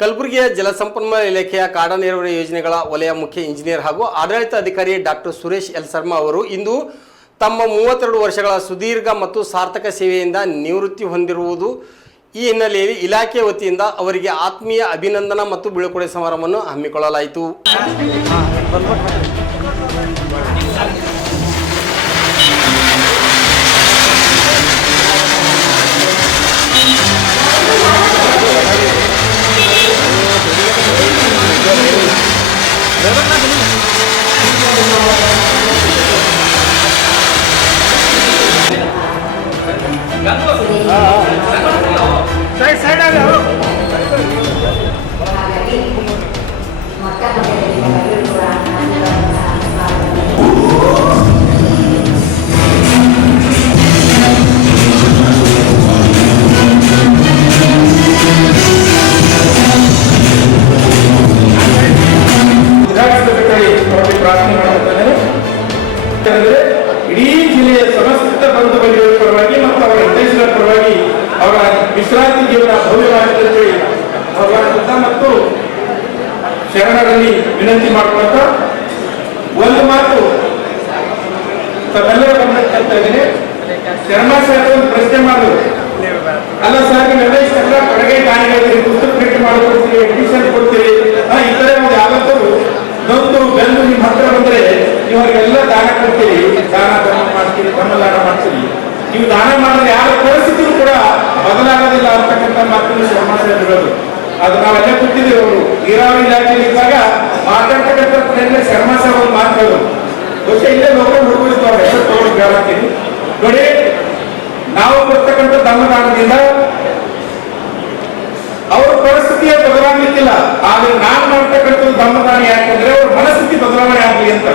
ಕಲಬುರಗಿಯ ಜಲಸಂಪನ್ಮೂಲ ಇಲಾಖೆಯ ಕಾಡನಿರ್ವಹಣೆ ಯೋಜನೆಗಳ ವಲಯ ಮುಖ್ಯ ಇಂಜಿನಿಯರ್ ಹಾಗೂ ಆಡಳಿತ ಅಧಿಕಾರಿ ಡಾಕ್ಟರ್ ಸುರೇಶ್ ಎಲ್ ಶರ್ಮಾ ಅವರು ಇಂದು ತಮ್ಮ 32 ವರ್ಷಗಳ ಸುದೀರ್ಘ ಮತ್ತು ಸಾರ್ಥಕ ಸೇವೆಯಿಂದ ನಿವೃತ್ತಿ ಹೊಂದಿರುವುದು. ಈ ಹಿನ್ನೆಲೆಯಲ್ಲಿ ಇಲಾಖೆ ವತಿಯಿಂದ ಅವರಿಗೆ ಆತ್ಮೀಯ ಅಭಿನಂದನಾ ಮತ್ತು ಬೀಳ್ಕೊಡುಗೆ ಸಮಾರಂಭವನ್ನು ಹಮ್ಮಿಕೊಳ್ಳಲಾಯಿತು. ಇಡೀ ಜಿಲ್ಲೆಯ ಸಮಸ್ತ ಬಂಧು ಬಳಗದ ಪರವಾಗಿ ಮತ್ತು ಅವರ ಹಿತೈಷಿಗಳ ಪರವಾಗಿ ಅವರ ವಿಶ್ರಾಂತಿ ಜೀವನ ಭವ್ಯವಾಗಿದ್ದಂತೆ ಭಗವಂತ ಮತ್ತು ಶರಣರಲ್ಲಿ ವಿನಂತಿ ಮಾಡಿಕೊಂಡ ಒಂದು ಮಾತು ತಮ್ಮೆಲ್ಲರ ಗಮನಕ್ಕೆ ತರ್ತಾ ಇದ್ದೀನಿ. ಶರ್ಮಾ ಸರ್ ಒಂದು ಪ್ರಶ್ನೆ ಮಾಡಿದ್ರು, ಅಲ್ಲ ಸರ್ ನೀವೆಲ್ಲ ಇಷ್ಟೆಲ್ಲ ಕೊಡುಗೆ ದಾನಿಗಳಿದ್ದೀರಿ, ಪುಸ್ತಕ ಪ್ರಿಂಟ್ ಮಾಡಿಕೊಡ್ತೀರಿ, ಎಡಿಷನ್ ಕೊಡ್ತೀರಿ, ಈ ತರ ಒಂದು ಯಾವತ್ತೂ ನೊಂದು ಬೆಂದು ನಿಮ್ಮ ಹತ್ರ ಬಂದ್ರೆ ಇವರಿಗೆಲ್ಲ ದಾನ ಕೊಡ್ತೀರಿ, ದಾನ ಧರ್ಮ ಮಾಡ್ತೀರಿ, ಧರ್ಮದಾನ ಮಾಡ್ತೀರಿ. ನೀವು ದಾನ ಮಾಡಿದ್ರೆ ಯಾವ ಪರಿಸ್ಥಿತಿಯೂ ಕೂಡ ಬದಲಾಗೋದಿಲ್ಲ ಅಂತಕ್ಕಂಥ ಮಾತನ್ನು ಶರ್ಮಾ ಸರ್ ಹೇಳೋದು. ಅದು ನಾವೆಲ್ಲ ಕೂತಿದ್ದೀವಿ. ಅವರು ನೀರಾವರಿ ಇಲಾಖೆಯಲ್ಲಿ ಇದ್ದಾಗ ಮಾತಾಡ್ತಕ್ಕಂಥ ಶರ್ಮಾ ಸರ್ ಒಂದು ಮಾತು ಹೇಳೋದು. ಬಹುಶಃ ಇಲ್ಲೇ ಲೋಕಲ್ ಹುಡುಗರಿದ್ದವ್ರೆ ಹೆಸರು ತಗೊಂಡು ಹೇಳತ್ತೀನಿ ನೋಡಿ. ನಾವು ಕೊಡ್ತಕ್ಕಂಥ ಧರ್ಮದಾನದಿಂದ ಅವ್ರ ಪರಿಸ್ಥಿತಿಯೇ ಬದಲಾಗಲಿಕ್ಕಿಲ್ಲ, ಆದ್ರೆ ನಾನು ಮಾಡ್ತಕ್ಕಂಥದ್ದು ಧರ್ಮದಾನ ಯಾಕಂದ್ರೆ ಅವ್ರ ಮನಸ್ಥಿತಿ ಬದಲಾವಣೆ ಆಗಲಿ ಅಂತ.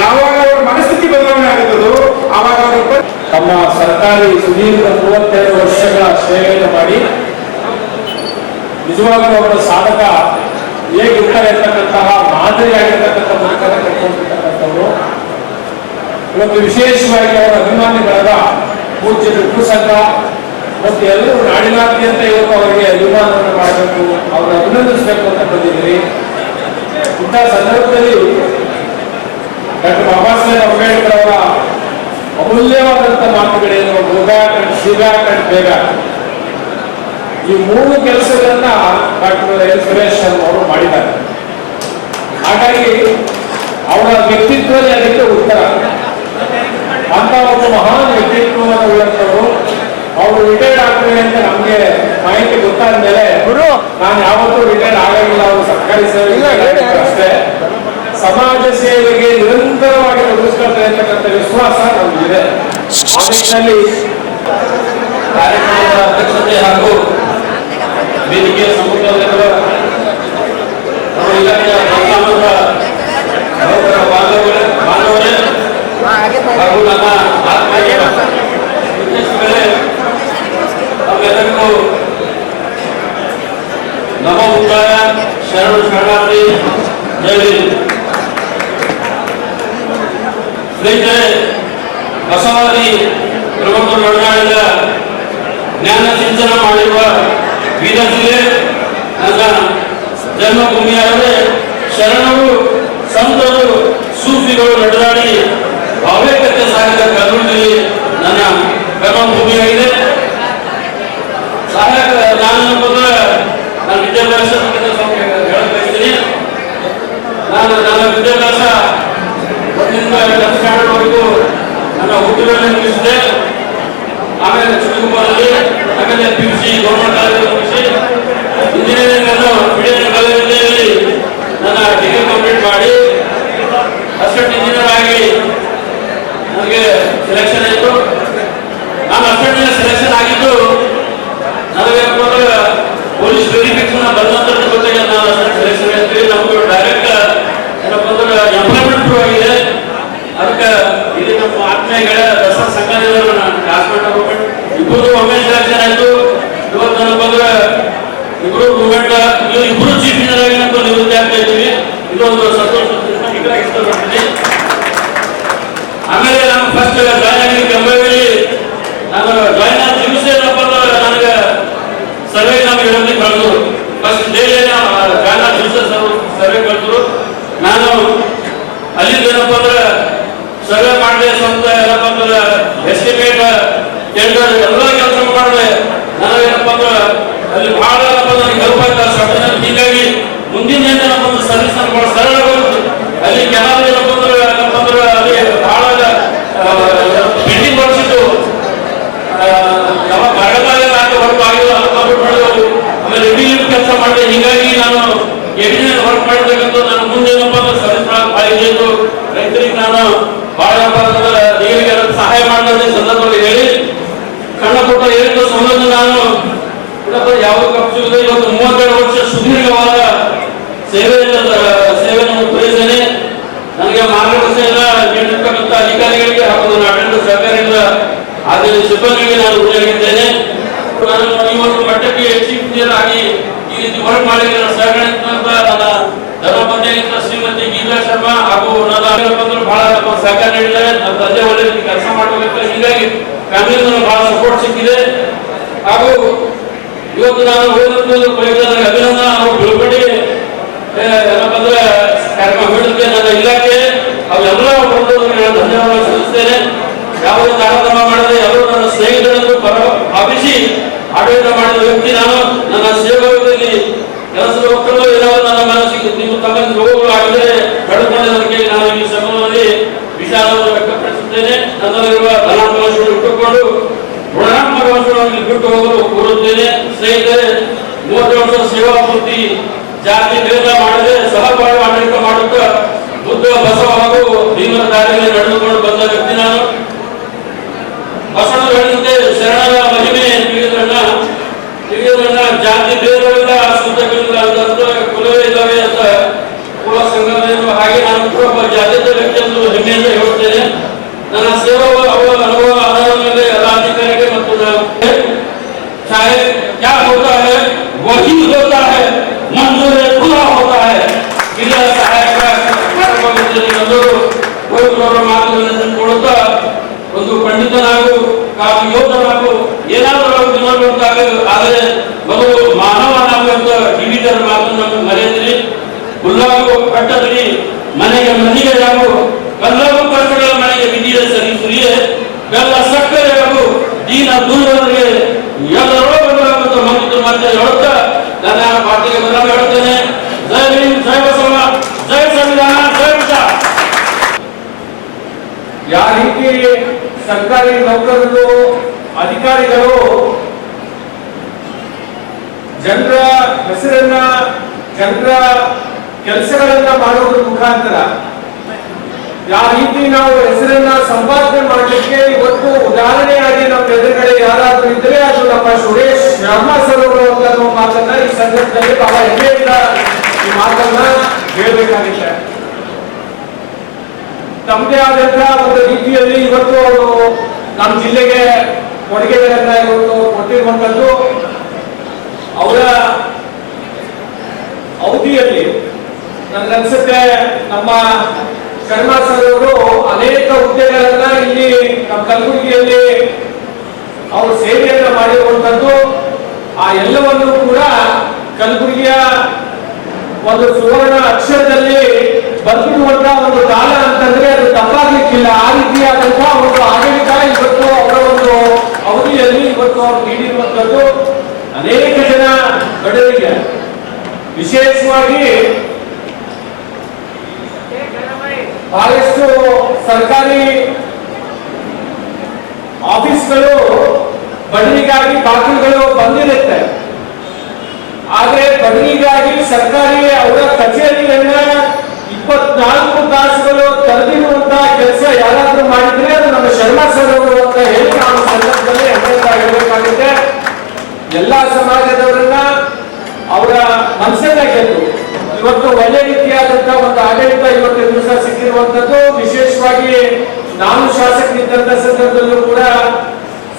ಯಾವಾಗ ಅವ್ರ ಮನಸ್ಥಿತಿ ಬದಲಾವಣೆ ಆಗುತ್ತದೋ ಆವಾಗ ಅವರು ತಮ್ಮ ಸರ್ಕಾರಿ ಸುದೀರ್ಘ 32 ವರ್ಷಗಳ ಸೇವೆಯನ್ನು ಮಾಡಿ ನಿಜವಾಗ್ಲೂ ಒಬ್ಬ ಸಾಧಕ ಹೇಗಿರ್ತಾರೆ ಅಂತಕ್ಕಂತಹ ಮಾದರಿಯಾಗಿರ್ತಕ್ಕಂಥ ಬದುಕನ್ನು ಕಟ್ಕೊಂಡಿರ್ತಕ್ಕಂಥವ್ರು. ಇವತ್ತು ವಿಶೇಷವಾಗಿ ಅವರ ಅಭಿಮಾನಿಗಳಾದ ಪೂಜ್ಯ ಟಿಪ್ಪು ಸಂಘ ಮತ್ತು ಎಲ್ಲರೂ ನಾಡಿನಾದ್ಯಂತ ಇವತ್ತು ಅವರಿಗೆ ಅಭಿಮಾನವನ್ನು ಮಾಡಬೇಕು, ಅವರನ್ನು ಅಭಿನಂದಿಸಬೇಕು ಅಂತ ಬಂದಿದ್ದೀರಿ. ಇಂಥ ಸಂದರ್ಭದಲ್ಲಿ ಡಾಕ್ಟರ್ ಬಾಬಾ ಸಾಹೇಬ್ ಅಂಬೇಡ್ಕರ್ ಅವರ ಅಮೂಲ್ಯವಾದಂಥ ಮಾತುಗಳೇನು, ಗೋಬ್ಯಾಕ್ ಅಂಡ್ ಸಿಬ್ಯಾಕ್ ಅಂಡ್ ಬೇಬ್ಯಾಕ್, ಈ 3 ಕೆಲಸಗಳನ್ನ ಡಾಕ್ಟರ್ ಎಲ್ ಸುರೇಶ್ ಅವರು ಮಾಡಿದ್ದಾರೆ. ಹಾಗಾಗಿ ಅವರ ವ್ಯಕ್ತಿತ್ವದಲ್ಲಿ ಅದಕ್ಕೆ ಉತ್ತರ. ಅಂತ ಒಬ್ಬ ಮಹಾನ್ ವ್ಯಕ್ತಿತ್ವವನ್ನು ಉಳ್ಳಂತವರು ಅವರು ರಿಟೈರ್ಡ್ ಆಗ್ತಾರೆ ಅಂತ ನಮ್ಗೆ ಮಾಹಿತಿ ಗೊತ್ತಾದ ಮೇಲೆ ನಾನು ಯಾವತ್ತೂ ರಿಟೈರ್ಡ್ ಆಗಿಲ್ಲ. ಅವರು ಸರ್ಕಾರಿ ಸೇವೆ ಅಷ್ಟೇ, ಸಮಾಜ ಸೇವೆಗೆ ನಿರಂತರವಾಗಿ ತೊಡಗಿಸ್ಕೊಳ್ತಾರೆ ಅಂತಕ್ಕಂಥ ವಿಶ್ವಾಸ ನಮಗಿದೆ. ಆ ನಿಟ್ಟಿನಲ್ಲಿ ಕಾರ್ಯಕ್ರಮದ ಅಧ್ಯಕ್ಷತೆ ಹಾಗೂ ವೇದಿಕೆಯ ಸಂಪುಟದಲ್ಲಿರುವ ನಮ್ಮ ಇಲಾಖೆಯ ಬಾಂಧವರೇ ಹಾಗೂ ನನ್ನ ಆತ್ಮೀಯ ವಿದ್ಯಾರ್ಥಿಗಳೇ, ನಮ್ಮೆಲ್ಲರಿಗೂ ನಮ ಮುಕ್ತಾಯ ಶರಣು ಶರಣಾರ್ಥಿ ಜೈ ಹಿಂದ್. ಸ್ನೇಹಿತರೆ, ಬಸವಾದಿ ಪ್ರಮುಖ ನಡೆದಾಡಿದ ಜ್ಞಾನ ಸಿಂಚನ ಮಾಡಿರುವ ಬೀದ ಜಿಲ್ಲೆ ನನ್ನ ಜನ್ಮಭೂಮಿಯಾದರೆ ಶರಣರು, ಸಂತರು, ಸೂಫಿಗಳು ನಡೆದಾಡಿ ಭಾವೈಕ್ಯತೆ ಸಾಗಿದ ಕಲಬುರಗಿ ನನ್ನ ಕರ್ಮಭೂಮಿಯಾಗಿದೆ. ಸಹಾಯಕ ನಾನು ವಿದ್ಯಾಭ್ಯಾಸ ಹೇಳಕ್ ಬಯಸ್ತೀನಿ. ನಾನು ನನ್ನ ವಿದ್ಯಾಭ್ಯಾಸ 1ರಿಂದ 10ನೇ ಸ್ಟ್ಯಾಂಡರ್ಡ್ವರೆಗೂ ನನ್ನ ಹುಟ್ಟೂರಲ್ಲಿ ಮುಗಿಸಿದೆ. ಆಮೇಲೆ ಚಿಕ್ಕಮಗಳೂರಲ್ಲಿ, ಆಮೇಲೆ PUC ಗೌರ್ಮೆಂಟ್ ಕಾಲೇಜಲ್ಲಿ ಮುಗಿಸಿ ಇಂಜಿನಿಯರಿಂಗ್ ಅನ್ನು ಇಂಜಿನಿಯರಿಂಗ್ ಕಾಲೇಜಿನಲ್ಲಿ ನನ್ನ ಡಿಗ್ರಿ ಕಂಪ್ಲೀಟ್ ಮಾಡಿ ಅಸಿಸ್ಟೆಂಟ್ ಇಂಜಿನಿಯರ್ ಆಗಿ ನನಗೆ ಸೆಲೆಕ್ಷನ್ ಆಯಿತು. ನಾನು ಅಸಿಸ್ಟೆಂಟ್ ಸೆಲೆಕ್ಷನ್ ಆಗಿದ್ದು ನನಗೆ ಪೊಲೀಸ್ ವೆರಿಫಿಕೇಶನ್ ಬಂದಂತ ಜೊತೆಗೆ ನಾನು ಅಸಿಸ್ಟೆಂಟ್ ಸೆಲೆಕ್ಷನ್ ಆಗ್ತೀವಿ. ನಮ್ಗೆ ಡೈರೆಕ್ಟ್ ಏನಪ್ಪ ಅಂದ್ರೆ ಎಂಪ್ಲಾಯ್ಮೆಂಟ್ ಪ್ರೂವ್ ಆಗಿದೆ. ಅದಕ್ಕೆ ಇಲ್ಲಿ ನಮ್ಮ ಆತ್ಮೀಯ ಗೆಳೆಯ ದಸರಾ ಸಂಘದಿಂದ ನಾನು ಕ್ಲಾಸ್ಮೇಟ್ ಇಬ್ಬರು ಒಮ್ಮೆ ಸೆಲೆಕ್ಷನ್ ಆಯಿತು. ಇವತ್ತು ಸರ್ವೆ ಕಳಿಸಿದ್ರು. ನಾನು ಅಲ್ಲಿಂದ ಏನಪ್ಪ ಅಂದ್ರೆ ಸರ್ವೆ ಮಾಡಿದೆ, ಸ್ವಂತ ಏನಪ್ಪ ಅಂದ್ರೆ ಎಸ್ಟಿಮೇಟ್ ಟೆಂಡರ್ ಎಲ್ಲ ಕೆಲಸ ಮಾಡಿದೆ. ನನಗೇನಪ್ಪ ಅಂದ್ರೆ ಅಲ್ಲಿ ಬಹಳ ಏನಪ್ಪ ನನಗೆ ಹೆಲ್ಪ್ ಆಯ್ತು. ಹೀಗಾಗಿ ಮುಂದಿನ ಏನಪ್ಪ ಅಂದ್ರೆ ಸರ್ವಿಸ್ ಬಹಳ ಸರಳ ಬರುತ್ತೆ. ಅಲ್ಲಿ ಕೆನಾಲ್ ಏನಪ್ಪ ಅಂದ್ರೆ ಅಲ್ಲಿ ಬಹಳ ಪೆಂಡಿಂಗ್ ಬರ್ಸಿದ್ದು ಯಾವಾಗ ಬರಗಾಲ ವರ್ಕ್ ಆಗಿಲ್ಲ ಅದು ಕಂಪ್ಲೀಟ್ ಮಾಡಿದ್ರು. ಆಮೇಲೆ ರಿಲೀಫ್ ಕೆಲಸ ಮಾಡಿದೆ. ಹೀಗಾಗಿ ನಾನು ಎಡಿಷನ್ ವರ್ಕ್ ಮಾಡಬೇಕಂತ ನಾನು ಮುಂದೆ ಏನಪ್ಪ ಅಂದ್ರೆ ಸರ್ವಿಸ್ ಮಾಡಕ್ಕೆ ಇತ್ತು. ರೈತರಿಗೆ ನಾನು ಬಹಳ ನೀರಿಗೆ ಸಹಾಯ ಮಾಡಿದ ಸಂದರ್ಭದಲ್ಲಿ ಹೇಳಿ ಸಣ್ಣ ಪುಟ್ಟ ಹೇಳಿದ ಸಂಬಂಧ ನಾನು ಯಾವ ಖರ್ಚು ಇವತ್ತು 32 ವರ್ಷ ಸುದೀರ್ಘವಾದ ಸೇವೆಯನ್ನು ತೋರಿದ್ದೇನೆ. ನನಗೆ ಮಾರ್ಗದರ್ಶನ ನೀಡಿರ್ತಕ್ಕಂಥ ಅಧಿಕಾರಿಗಳಿಗೆ ಹಾಗೂ ನನ್ನ ಆಡಳಿತ ಸಹಕಾರಿಯಿಂದ ಆದರೆ ಸಿಬ್ಬಂದಿಗೆ ನಾನು ಋಣಿಯಾಗಿದ್ದೇನೆ. ನಾನು ಈ ಒಂದು ಮಟ್ಟಕ್ಕೆ ಚೀಫ್ ಇಂಜಿನಿಯರ್ ಆಗಿ ಈ ರೀತಿ ವರ್ಕ್ ಮಾಡಿ ಸಹಕರಿಸಿದಂತ ನನ್ನ ಧರ್ಮಪತ್ನಿಯಾಗಿದ್ದ ಶ್ರೀಮತಿ ಗೀತಾ ಶರ್ಮಾ ಹಾಗೂ ನನ್ನ ಬಹಳ ಸಹಕಾರ ನೀಡಿದ್ದಾರೆ. ನನ್ನ ತಂದೆ ಒಳ್ಳೆ ರೀತಿ ಕೆಲಸ ಮಾಡಬೇಕು. ಹೀಗಾಗಿ ಫ್ಯಾಮಿಲಿಯಿಂದ ಬಹಳ ಸಪೋರ್ಟ್ ಸಿಕ್ಕಿದೆ. ಹಾಗೂ ಇವತ್ತು ನಾನು ನನಗೆ ಅಭಿನಂದನ ಅವರು ಬೀಳ್ಪಡಿ ಏನಪ್ಪ ಅಂದ್ರೆ ಕಾರ್ಯಕ್ರಮ ಹೇಳಿದ್ರೆ ನನ್ನ ಇಲಾಖೆ ಅವೆಲ್ಲ ಧನ್ಯವಾದ ಸಲ್ಲಿಸ್ತೇನೆ. ಯಾವುದೇ ತಾರತಮ್ಯ ಮಾಡದೆ ಎಲ್ಲರೂ ನನ್ನ ಸ್ನೇಹಿತರನ್ನು ಭಾವಿಸಿ ಆಡಳಿತ ಮಾಡಿದ ವ್ಯಕ್ತಿ ನಾನು. ನನ್ನ ಸೇವೆಯಲ್ಲಿ ಕೆಲಸದ ಮಕ್ಕಳು ಏನಾದರೂ ನನ್ನ ಮನಸ್ಸಿಗೆ ನೀವು ತಮ್ಮ ರೋಗಗಳು ಆಗಿದ್ದರೆ ಪಡೆದುಕೊಂಡದಕ್ಕೆ ನಾನು ಈ ಸಮಯದಲ್ಲಿ ವಿಷಾದವನ್ನು ವ್ಯಕ್ತಪಡಿಸುತ್ತೇನೆ. ನನ್ನಲ್ಲಿರುವ ಧನಾತ್ಮಕವನ್ನು ಇಟ್ಟುಕೊಂಡು ಋಣಾತ್ಮಕವನ್ನು ಬಿಟ್ಟು ಹೋಗಲು ಕೋರುತ್ತೇನೆ. ಸ್ನೇಹಿತರೆ, 30 ವರ್ಷ ಸೇವಾ ವೃತ್ತಿ ಜಾತಿ ಭೇದ ಮಾಡದೆ ಸಹಬಾಳ್ವೆ ಆಡಳಿತ ಮಾಡುತ್ತಾ ಬುದ್ಧ ಬಸವ ಹಾಗೂ ಭೀಮರ ದಾರಿಯಲ್ಲಿ ನಡೆದುಕೊಂಡು ಬಂದ ವ್ಯಕ್ತಿ ನಾನು. ಬಸವಣ್ಣ ಹೇಳಿದಂತೆ ಶರಣರ ಮಹಿಮೆ ತಿಳಿಯೋದ್ರನ್ನ ಜಾತಿ ಭೇದವಿಲ್ಲ, ಸೂತಕವಿಲ್ಲ ಅಂತ ಕುಲವೇ ಇಲ್ಲವೇ ಅಂತ ಕುಲ ಸಂಘ ಹಾಗೆ ನಾನು ಕೂಡ ಒಬ್ಬ ಜಾತ್ಯತ ವ್ಯಕ್ತಿ ಎಂದು ಹೆಮ್ಮೆಯಿಂದ ಹೇಳುತ್ತೇನೆ. ನನ್ನ ಸೇವಾ ಅನುಭವ ಆಧಾರದ ಮೇಲೆ ಎಲ್ಲ ಅಧಿಕಾರಿಗೆ ಮತ್ತು चाहे क्या होता है वही होता है, मंजूर खुदा होता है. ಜಿಲ್ಲಾ ಸಹಾಯಕ ಮಾರ್ಗದರ್ಶನ ಕೊಡುತ್ತಾ ಒಂದು ಪಂಡಿತನಾಗು ಯೋಧನಾಗು ಏನಾದರೂ ದಿನವಂತಾಗ ಆದರೆ ಮೊದಲು ಮಾನವನಾಗುವಂತ ಡಿವಿಜನ್ ಮಾತನ್ನು ಮರೆಯದಿರಿ. ಹುಲ್ಲಾಗು ಕಟ್ಟದಿರಿ, ಮನೆಗೆ ಮಲ್ಲಿಗೆಯಾಗು, ಕಲ್ಲವು ಕಷ್ಟಗಳ ಮನೆಗೆ ಬಿದಿಯ ಸರಿ ಸುರಿಯೇ, ಬೆಲ್ಲ ಸಕ್ಕರೆಯಾಗು, ದೀನ ದೂರವರಿಗೆ ಎಲ್ಲರೂ ಬರಲಾಗುತ್ತ ಮಂತ್ರ ಮಾತ್ರ ಹೇಳುತ್ತಾ ನನ್ನ ಪಾರ್ಟಿಗೆ ಬದಲಾವಣೆ ಹೇಳುತ್ತೇನೆ. ಜೈ ಭೀಮ್, ಜೈ ಬಸವ, ಜೈ ಸಂವಿಧಾನ, ಜೈ ವಿಚಾರ. ಯಾವ ರೀತಿ ಸರ್ಕಾರಿ ನೌಕರರು ಅಧಿಕಾರಿಗಳು ಜನರ ಹೆಸರನ್ನ ಜನರ ಕೆಲಸಗಳನ್ನ ಮಾಡೋದ್ರ ಮುಖಾಂತರ ಯಾವ ರೀತಿ ನಾವು ಹೆಸರನ್ನ ಸಂಪಾದನೆ ಮಾಡಲಿಕ್ಕೆ ಇವತ್ತು ಉದಾಹರಣೆಯಾಗಿ ನಮ್ಮ ಎದುರುಗಡೆ ಯಾರಾದ್ರೂ ಇದ್ರೆ ಅದು ನಮ್ಮ ಸುರೇಶ್ ಶರ್ಮಾ ಸರ್ ಅವರು ಅಂತ ಮಾತನ್ನ ಈ ಸಂದರ್ಭದಲ್ಲಿ ಬಹಳ ಹೆಮ್ಮೆಯಿಂದ ಈ ಮಾತನ್ನ ಹೇಳಬೇಕಾಗಿದೆ. ತಮ್ಮದೇ ಆದಂತಹ ಒಂದು ರೀತಿಯಲ್ಲಿ ಇವತ್ತು ಅವರು ನಮ್ಮ ಜಿಲ್ಲೆಗೆ ಕೊಡುಗೆಗಳನ್ನ ಇವತ್ತು ಕೊಟ್ಟಿರುವಂತದ್ದು. ಅವರ ಅವಧಿಯಲ್ಲಿ ನನಗನ್ಸುತ್ತೆ ನಮ್ಮ ಶರ್ಮಾ ಸರ್ ಅವರು ಅನೇಕ ಹುದ್ದೆಗಳನ್ನ ಇಲ್ಲಿ ನಮ್ಮ ಕಲಬುರಗಿಯಲ್ಲಿ ಅವರು ಸೇವೆಯನ್ನ ಮಾಡಿರುವಂತದ್ದು. ಆ ಎಲ್ಲವನ್ನು ಕೂಡ ಕಲಬುರಗಿಯ ಒಂದು ಸುವರ್ಣ ಅಕ್ಷರದಲ್ಲಿ ಬಂದಿರುವಂತಹ ಒಂದು ಕಾಲ ಅಂತಂದ್ರೆ ಅದು ತಪ್ಪಾಗ್ಲಿಕ್ಕಿಲ್ಲ. ಆ ರೀತಿಯಾದಂತಹ ಒಂದು ಆಡಳಿತ ಇವತ್ತು ಅವರ ಒಂದು ಅವಧಿಯಲ್ಲಿ ಇವತ್ತು ಅವರು ನೀಡಿರುವಂತದ್ದು. ಅನೇಕ ಜನ ಬಡವರಿಗೆ ವಿಶೇಷವಾಗಿ ಬಹಳಷ್ಟು ಸರ್ಕಾರಿ ಆಫೀಸ್ಗಳು ಬಡವರಿಗಾಗಿ ಬಾಗಿಲುಗಳು ಬಂದಿರುತ್ತೆ. ಆದ್ರೆ ಬಡವರಿಗಾಗಿ ಸರ್ಕಾರಿ ಅವರ ಕಚೇರಿಗಳನ್ನ 24 ತಾಸುಗಳು ತೆರೆದಿರುವಂತಹ ಕೆಲಸ ಯಾರಾದ್ರೂ ಮಾಡಿದ್ರೆ ಅದು ನಮ್ಮ ಶರ್ಮಾ ಸರ್ ಅವರು ಅಂತ ಹೇಳಿ ನಾವು ಸಂದರ್ಭದಲ್ಲಿ ಹೇಳಬೇಕಾಗುತ್ತೆ. ಎಲ್ಲಾ ಸಮಾಜದವರನ್ನ ಅವರ ಮನಸ್ಸನ್ನ ಗೆದ್ದು ಇವತ್ತು ಒಳ್ಳೆ ರೀತಿಯಾದಂತಹ ಒಂದು ಆಡಳಿತ ಇವತ್ತು ದಿವಸ ಸಿಕ್ಕಿರುವಂತದ್ದು. ವಿಶೇಷವಾಗಿ ನಾನು ಶಾಸಕರಿದ್ದಂತ ಸಂದರ್ಭದಲ್ಲೂ ಕೂಡ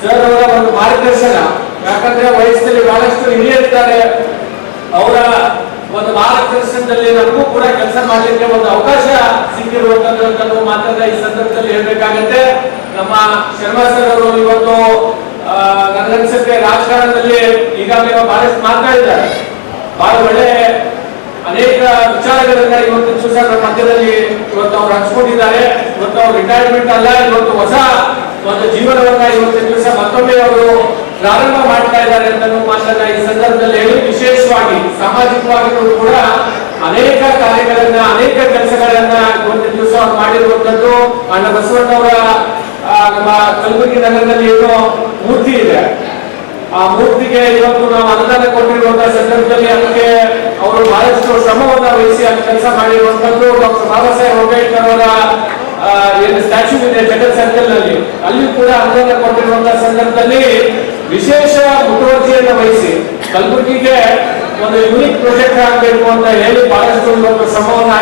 ಸರ್ ಅವರ ಒಂದು ಮಾರ್ಗದರ್ಶನ, ಯಾಕಂದ್ರೆ ವಯಸ್ಸಲ್ಲಿ ಬಹಳಷ್ಟು ಹಿರಿಯರಿದ್ದಾರೆ, ಅವರ ಒಂದು ಮಾರ್ಗದರ್ಶನದಲ್ಲಿ ನಮಗೂ ಕೂಡ ಕೆಲಸ ಮಾಡಲಿಕ್ಕೆ ಒಂದು ಅವಕಾಶ ಸಿಕ್ಕಿರುವಂತದ್ದು ಮಾತ್ರ ಈ ಸಂದರ್ಭದಲ್ಲಿ ಹೇಳ್ಬೇಕಾಗತ್ತೆ. ನಮ್ಮ ಶರ್ಮಾ ಸರ್ ಅವರು ಇವತ್ತು ನನಗನ್ಸುತ್ತೆ ರಾಜಕಾರಣದಲ್ಲಿ ಈಗಾಗಲೇ ಬಹಳಷ್ಟು ಮಾತಾಡಿದ್ದಾರೆ. ಬಹಳ ಒಳ್ಳೆ ಅನೇಕ ವಿಚಾರಗಳನ್ನ ಇವತ್ತು ದಿವಸ ನಮ್ಮ ಮಧ್ಯದಲ್ಲಿ ಇವತ್ತು ಅವ್ರು ಹಂಚ್ಕೊಂಡಿದ್ದಾರೆ. ಇವತ್ತು ಅವ್ರು ರಿಟೈರ್ಮೆಂಟ್ ಅಲ್ಲ, ಇವತ್ತು ಹೊಸ ಒಂದು ಜೀವನವನ್ನ ಇವತ್ತಿನ ದಿವಸ ಮತ್ತೊಮ್ಮೆ ಅವರು ಪ್ರಾರಂಭ ಮಾಡ್ತಾ ಇದ್ದಾರೆ ಅಂತ ಮಾತನ್ನ ಈ ಸಂದರ್ಭದಲ್ಲಿ ಹೇಳಿ, ವಿಶೇಷವಾಗಿ ಸಾಮಾಜಿಕವಾಗಿಯೂ ಕೂಡ ಅನೇಕ ಕಾರ್ಯಗಳನ್ನ ಅನೇಕ ಕೆಲಸಗಳನ್ನ ಇವತ್ತಿನ ದಿವಸ ಅವ್ರು ಮಾಡಿರುವಂತದ್ದು. ಅಣ್ಣ ಬಸವಣ್ಣವರ ನಮ್ಮ ಕಲಬುರಗಿ ನಗರದಲ್ಲಿ ಏನೋ ಮೂರ್ತಿ ಇದೆ, ಆ ಮೂರ್ತಿಗೆ ಇವತ್ತು ನಾವು ಅನುದಾನ ಕೊಟ್ಟಿರುವಂತಹ ಸಂದರ್ಭದಲ್ಲಿ ಅದಕ್ಕೆ ಅವರು ಬಹಳಷ್ಟು ಶ್ರಮವನ್ನ ವಹಿಸಿ ಆ ಕೆಲಸ ಮಾಡಿರುವಂತದ್ದು. ಡಾಕ್ಟರ್ ಬಾಬಾ ಸಾಹೇಬ್ ಅಂಬೇಡ್ಕರ್ ಅವರ ಏನು ಸ್ಟ್ಯಾಚ್ಯೂ ಇದೆ ಜಗತ್ ಸರ್ಕಲ್ ನಲ್ಲಿ, ಅಲ್ಲಿ ಕೂಡ ಅನುದಾನ ಕೊಟ್ಟಿರುವಂತಹ ಸಂದರ್ಭದಲ್ಲಿ ವಿಶೇಷ ಮುತುವರ್ಜಿಯನ್ನು ವಹಿಸಿ ಕಲಬುರಗಿಗೆ ಒಂದು ಯೂನಿಕ್ ಪ್ರಾಜೆಕ್ಟ್ ಆಗಬೇಕು ಅಂತ ಹೇಳಿ ಬಹಳಷ್ಟು ಶ್ರಮವನ್ನ